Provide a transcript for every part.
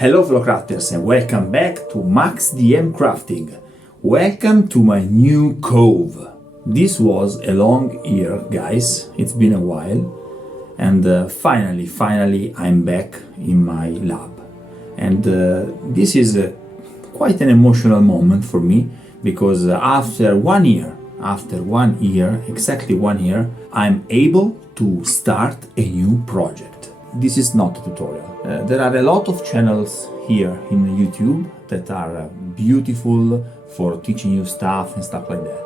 Hello Flowcrafters and welcome back to Max DM Crafting. Welcome to my new cove. This was a long year, guys. It's been a while. And finally I'm back in my lab. And this is quite an emotional moment for me because after 1 year, exactly 1 year, I'm able to start a new project. This is not a tutorial. There are a lot of channels here in YouTube that are beautiful for teaching you stuff and stuff like that.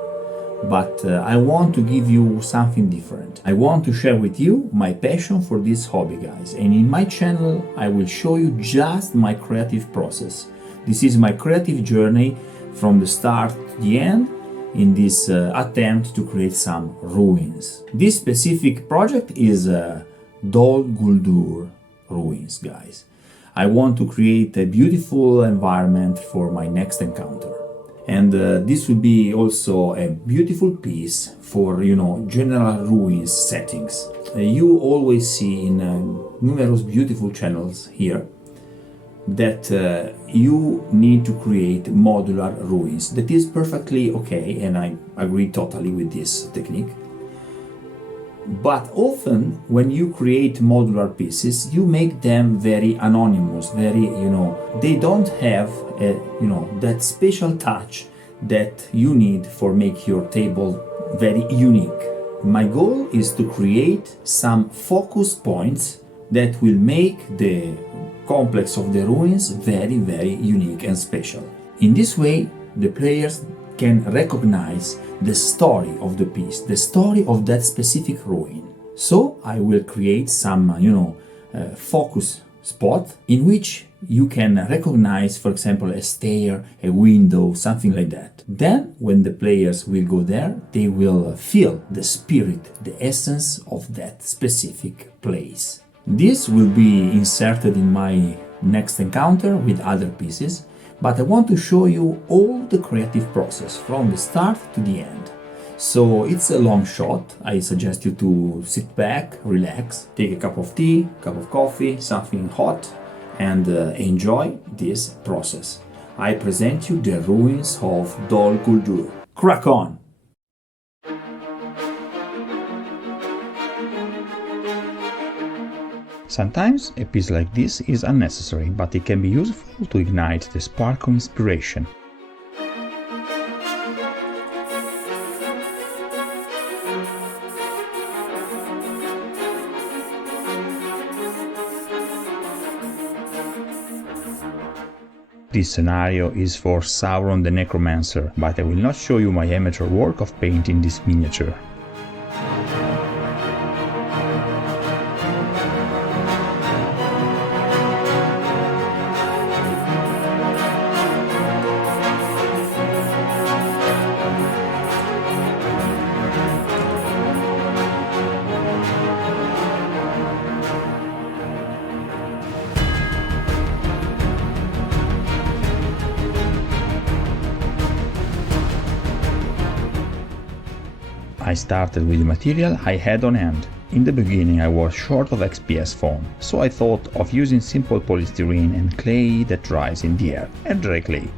But I want to give you something different. I want to share with you my passion for this hobby, guys. And in my channel, I will show you just my creative process. This is my creative journey from the start to the end in this attempt to create some ruins. This specific project is Dol Guldur ruins, guys. I want to create a beautiful environment for my next encounter. And this will be also a beautiful piece for, general ruins settings. You always see in numerous beautiful channels here that you need to create modular ruins. That is perfectly okay, and I agree totally with this technique. But often when you create modular pieces, you make them very anonymous, very, they don't have a, that special touch that you need for make your table very unique. My goal is to create some focus points that will make the complex of the ruins very, very unique and special. In this way, the players can recognize the story of the piece, the story of that specific ruin. So I will create some, focus spot in which you can recognize, for example, a stair, a window, something like that. Then, when the players will go there, they will feel the spirit, the essence of that specific place. This will be inserted in my next encounter with other pieces, but I want to show you all the creative process from the start to the end. So it's a long shot. I suggest you to sit back, relax, take a cup of tea, cup of coffee, something hot, and enjoy this process. I present you the ruins of Dol Guldur. Crack on! Sometimes a piece like this is unnecessary, but it can be useful to ignite the spark of inspiration. This scenario is for Sauron the Necromancer, but I will not show you my amateur work of painting this miniature. I started with the material I had on hand. In the beginning I was short of XPS foam, so I thought of using simple polystyrene and clay that dries in the air, and dry clay.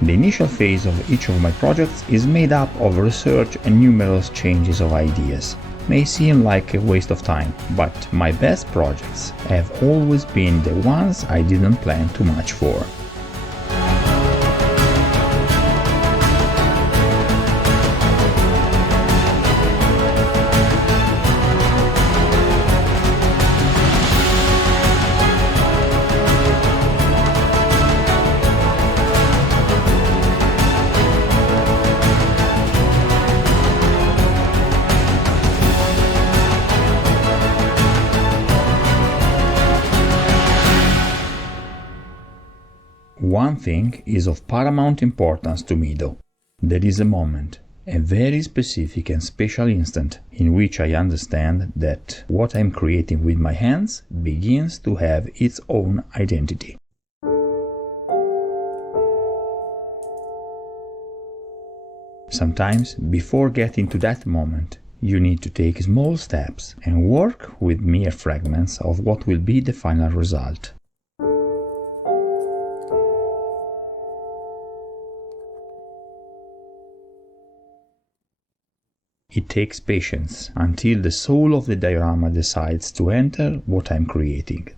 The initial phase of each of my projects is made up of research and numerous changes of ideas. May seem like a waste of time, but my best projects have always been the ones I didn't plan too much for. One thing is of paramount importance to me though. There is a moment, a very specific and special instant, in which I understand that what I'm creating with my hands begins to have its own identity. Sometimes, before getting to that moment, you need to take small steps and work with mere fragments of what will be the final result. It takes patience until the soul of the diorama decides to enter what I'm creating.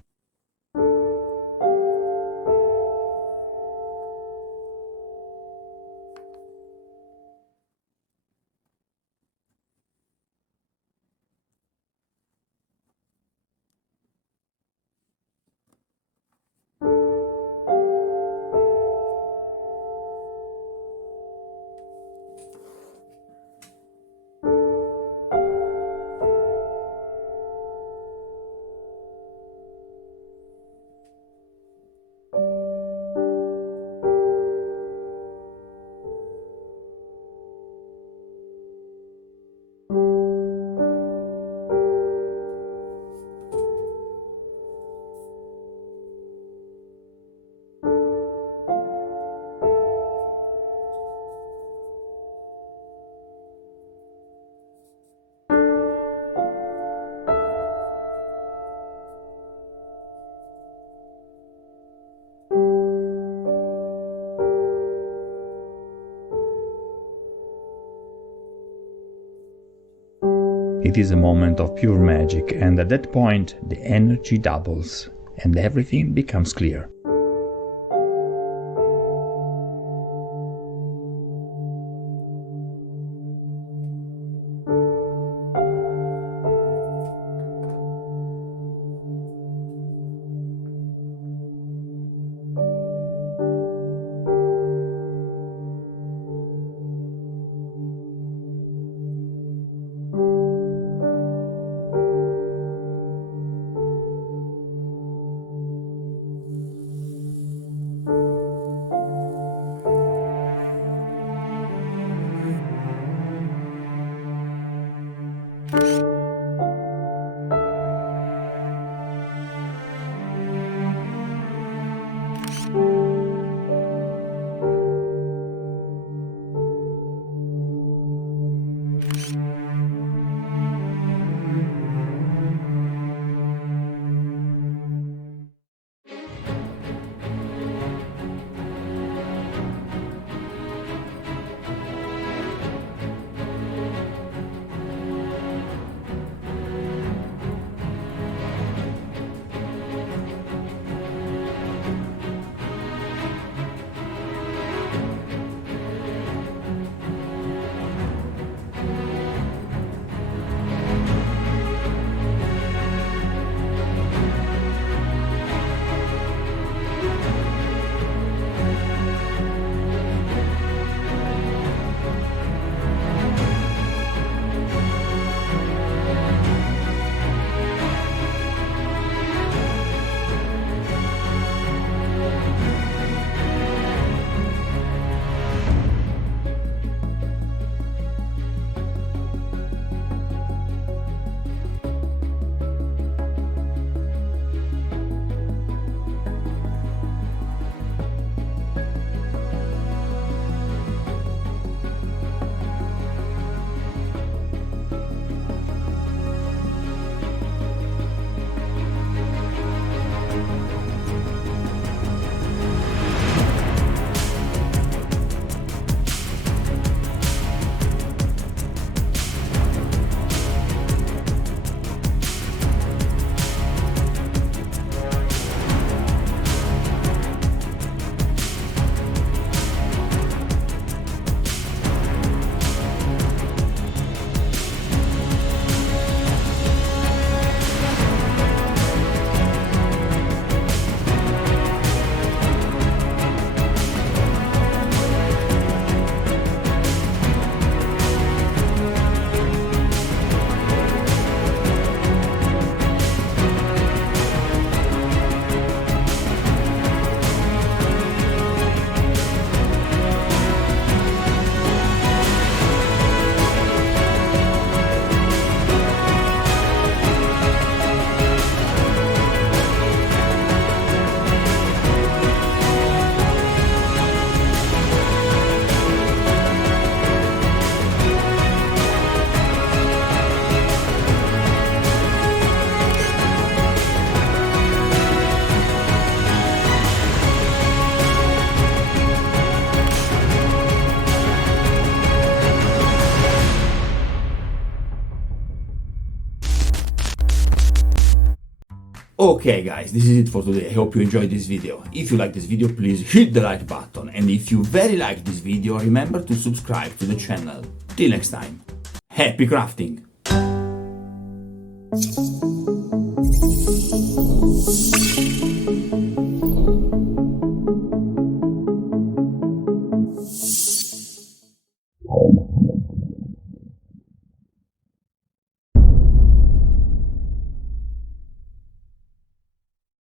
It is a moment of pure magic, and at that point the energy doubles and everything becomes clear. Okay guys, this is it for today. I hope you enjoyed this video. If you like this video, please hit the like button. And if you very like this video, remember to subscribe to the channel. Till next time, happy crafting!